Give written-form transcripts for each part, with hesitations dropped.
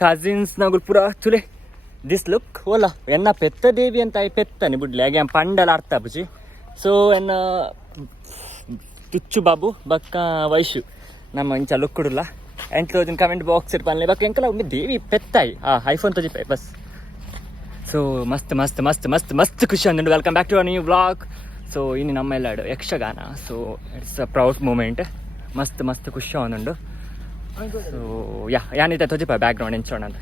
Cousins ನಗುಲು ಪೂರ ತುಲೆ this look ಓಲ ಎನ್ನ ಪೆತ್ತ ದೇವಿ ಅಂತ ಪೆತ್ತನಿ ಬಿಡ್ಲಿ ಹಾಗೆ ಪಂಡಲ ಅರ್ಥ ಬುಜಿ. ಸೊ ಎನ್ನ ತುಚ್ಚು ಬಾಬು ಬಕ್ಕ ವೈಶು ನಮ್ಮ ಇಂಚ ಲುಕ್ಕುಡುಲ್ಲ ಎಂಟ್ಲೋದಿನ ಕಮೆಂಟ್ ಬಾಕ್ಸ್ ಇರ್ಪನ್ಲೆ ಬಕ್ಕ ಎಂಕಲ ಒಮ್ಮೆ ದೇವಿ ಪೆತ್ತಾಯಿ ಐಫೋನ್ ತೋಜಿ ಬಸ್. ಸೊ ಮಸ್ತ್ ಮಸ್ತ್ ಮಸ್ತ್ ಮಸ್ತ್ ಮಸ್ತ್ ಖುಷಿ ಅಂದುಂಡು. Welcome back to a new vlog. So ಇನ್ನು ನಮ್ಮ ಎಲ್ಲಾಡು Yakshagana. So it's a proud moment. ಮಸ್ತ್ ಮಸ್ತ್ ಖುಷಿ ಅಂದುಂಡು. ಸೊ ಯಾನಿದೆ ತೋಜಿಪ ಬ್ಯಾಕ್ ಗ್ರೌಂಡ್ ಎಂಚೋಣ ಅಂತ.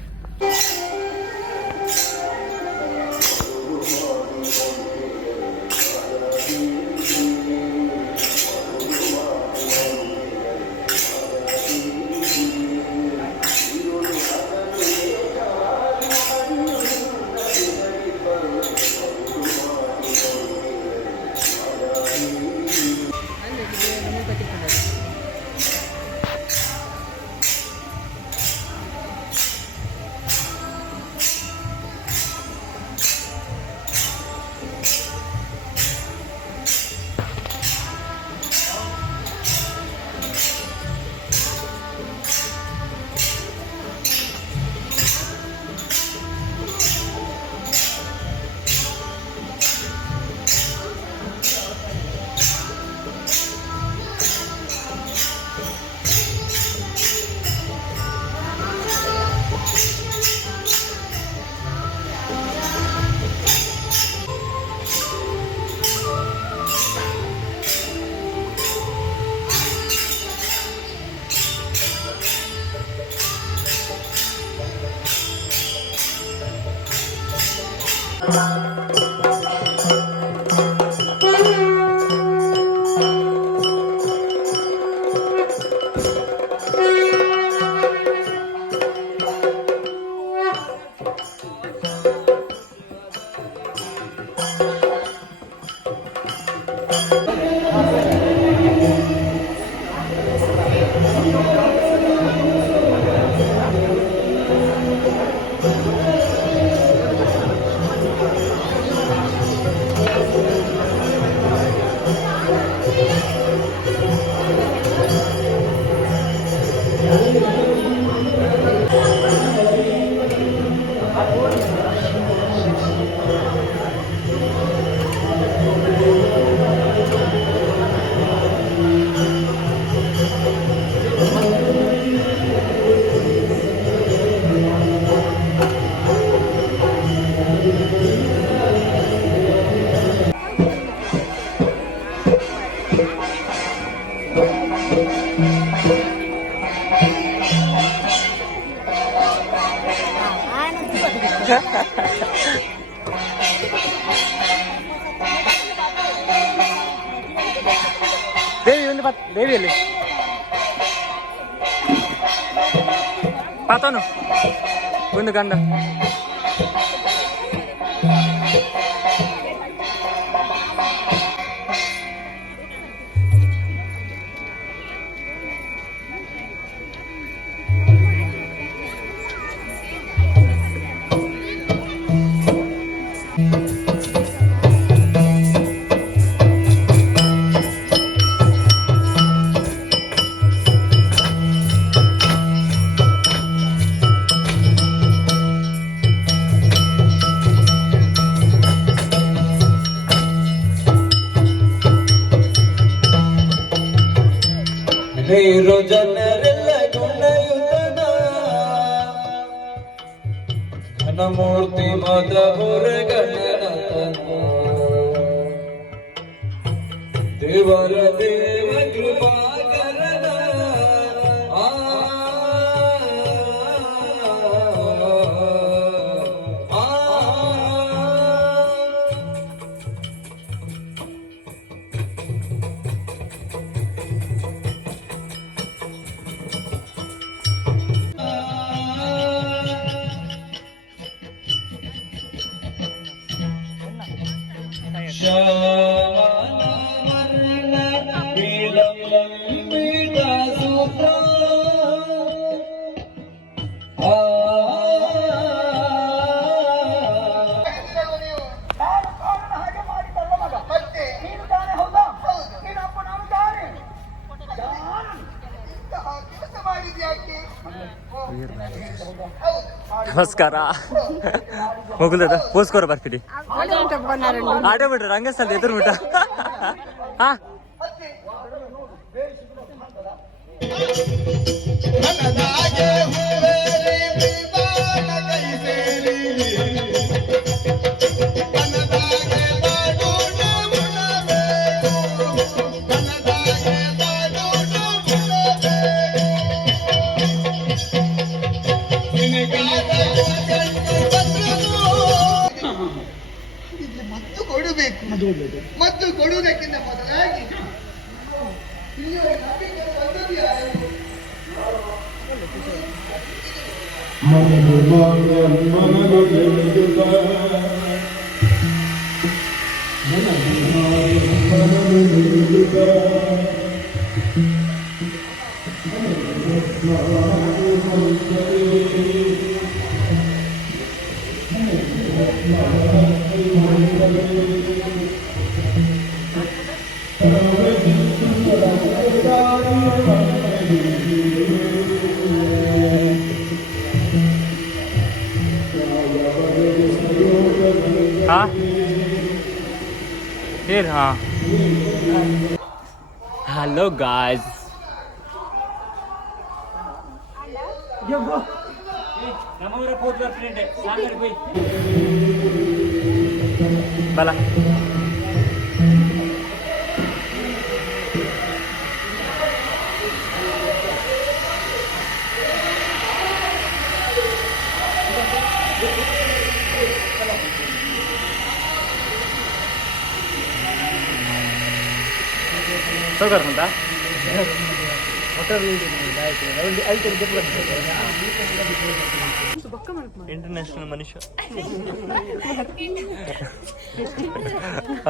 ದೇವಿಯಲ್ಲಿ ಪಾತನು ಒಂದು ಗಂಡ ನೀರು ಜನರೆಲ್ಲ ಗುಣಯುತನ ಘನಮೂರ್ತಿ ಮದ ಹೊರಗಣನತನ ದೇವರ ದೇವ ಕೃಪಾಕರನ ಕೆಲಸ ಮಾಡಿದ್ಯಾಕೆ? ನಮಸ್ಕಾರ ಹೋಗುದ ಪೋಸ್ಕೋರ ಬರ್ತೀರಿ ಆಟೋ ಬಿಟ್ರೆ ರಂಗಸ್ಥಳ ಎದುರು ಬಿಟ್ಟ ಹಾ ಮತ್ತು ಕೊಡುವುದಕ್ಕಿಂತ ಮೊದಲಾಗಿ हाँ फिर हाँ हेलो गाइस बला तो कर म्हणता ಇಂಟರ್ನ್ಯಾಷನಲ್ ಮನುಷ್ಯ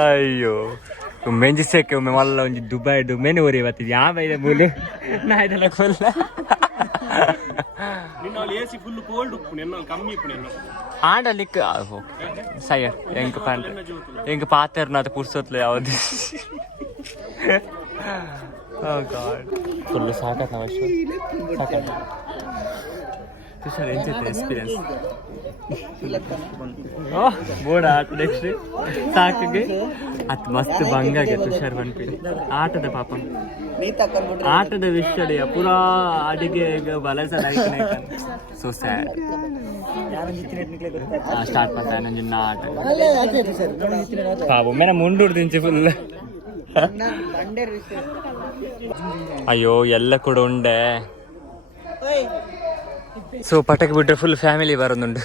ಅಯ್ಯೋ ಮೆಂಜಿಸಕ್ಕೆ ಒಮ್ಮೆ ಮಲ್ಲ ಒಂಜಿ ದುಬೈ ಮೆನು ಒರಿ ಬತ್ತಿದ್ ಯಾವ ಇದೆ ಮೂಲು ನಾ ಇದೆಲ್ಲ ಕೊಲ್ಲ ಫುಲ್ ಕೋಲ್ಡ್ ಉಪ್ಪು ಕಮ್ಮಿ ಆಡಲಿಕ್ಕೆ ಸಯ್ಯ ಹೆಂಗ ಪಾಂಡ್ರೆ ಹೆಂಗ ಪಾತೆರ್ನ ಅದು ಪುರ್ಸೋತ್ಲೆ ಯಾವ್ದು ಫುಲ್ಲು ಸಾಕತ್ ನಾವು ಅಷ್ಟು ಸಾಕತ್ ತುಷಾರ್ ಎಂಚೈತೆ ಎಕ್ಸ್ಪೀರಿಯನ್ಸ್ ಬೋಡ ಆಟ ನೆಕ್ಸ್ಟ್ ಸಾಕಿಗೆ ಅತ್ ಮಸ್ತ್ ಬಂಗಾಗೆ ತುಷಾರ್ ಬಂದ್ಬಿಡಿ ಆಟದ ಪಾಪ ಆಟದ ವಿಷಯ ಪೂರಾ ಅಡಿಗೆ ಬಲಸ ಸೊ ಸ್ಯಾಡ್ ಸ್ಟಾರ್ಟ್ ಮಾಡ್ತಾ ನಂಜಿನ್ನ ಆಟ ಪಾಪ ಮೇನ ಮುಂಡೂರು ದಿಂಚಿ ಫುಲ್ ಅಯ್ಯೋ ಎಲ್ಲ ಕೂಡ ಉಂಡೆ ಸೊ ಪಟಾಕಿ ಬಿಟ್ರೆ ಫುಲ್ ಫ್ಯಾಮಿಲಿ ಬರೋದುಂಡು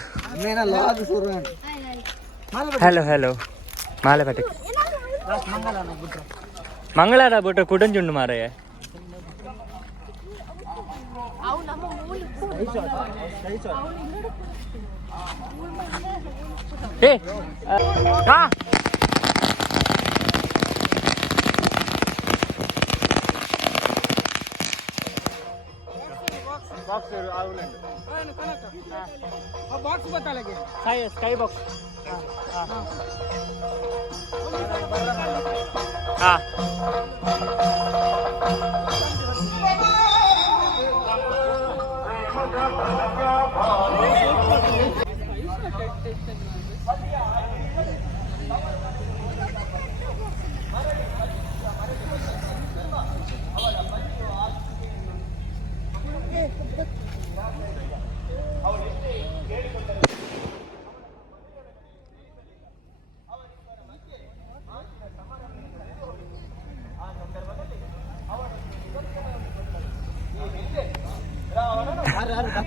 ಹಲೋ ಹಲೋ ಮಾಲೆ ಪಟಾಕಿ ಮಂಗಳಾರ ಬಿಟ್ರೆ ಕುಡಂಜುಂಡು ಮಾರಯ್ಯ ಏ ಹಾ बॉक्स बता लगे स्काई बॉक्स हाँ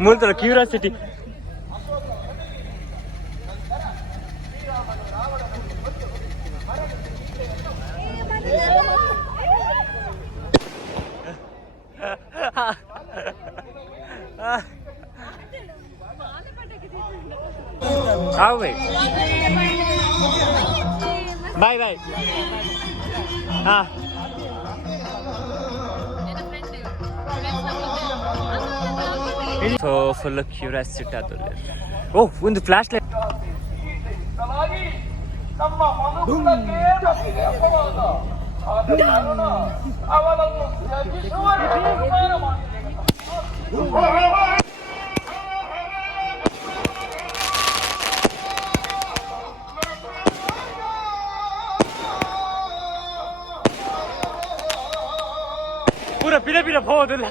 ಮೂಲತಃ ಕ್ಯೂರಿಯಾಸಿಟಿ आओ भाई बाय बाय हाँ ಸೊ ಫುಲ್ ಕ್ಯೂರಿಯಾಸಿಟಿ ಆದಲ್ಲಿ ಓ ಒಂದು ಫ್ಲಾಶ್ ಲೈಟ್ ನಮ್ಮ ಮನುಕುಲಕ್ಕೆ ಅಭಿಶಾಪವಾದ ಆದ ಕಾರಣ ಅವನನ್ನು ತ್ಯಜಿಸುವ ತೀರ್ಮಾನ ಮಾಡಿದೆ. ಹೌದಲ್ಲ.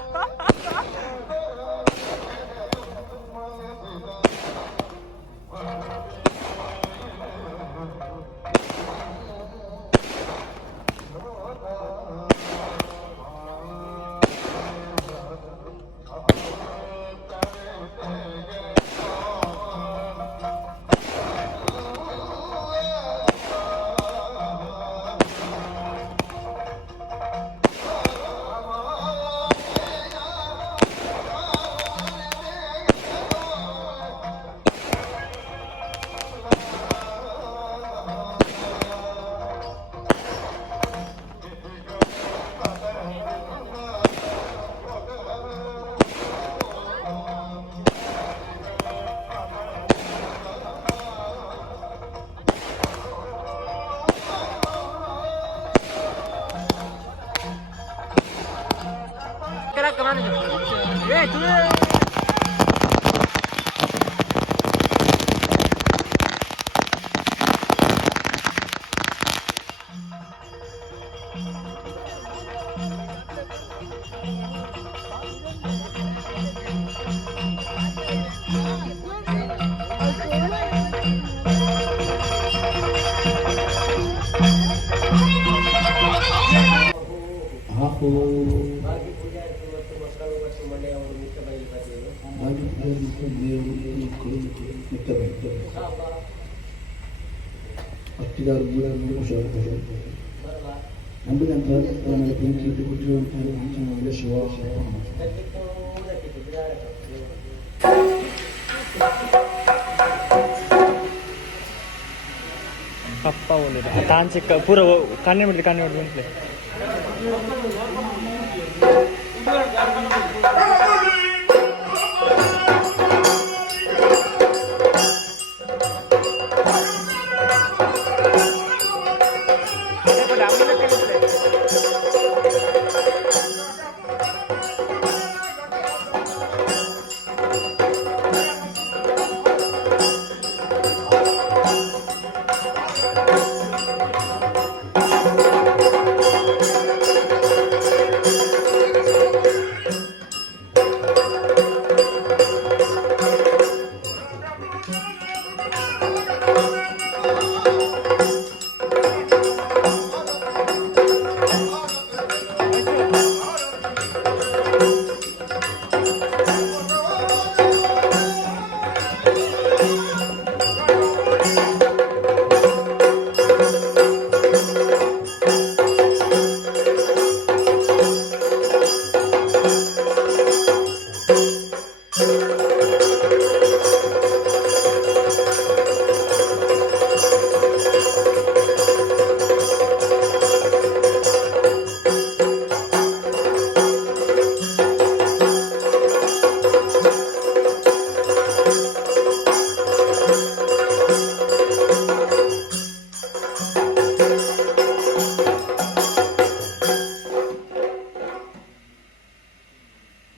ಪಪ್ಪ ಒಳ್ಳೆದು ತಾಂಚಿಕ್ಕ ಪೂರ ಕಣ್ಣೆ ಬಿಡ್ಲಿ ಅಂತಲೇ.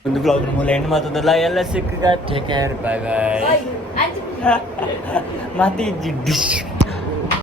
ಒಂದು ಬ್ಲಾಗ್ ಮೂಲ ಎಂಡ್ ಮಾತೊಂದಲ್ಲ ಎಲ್ಲ ಸಿಕ್ಕ ಟೇಕ್ ಕೇರ್ ಬೈ ಬೈ ಮತ್ತೆ ಡಿಶ್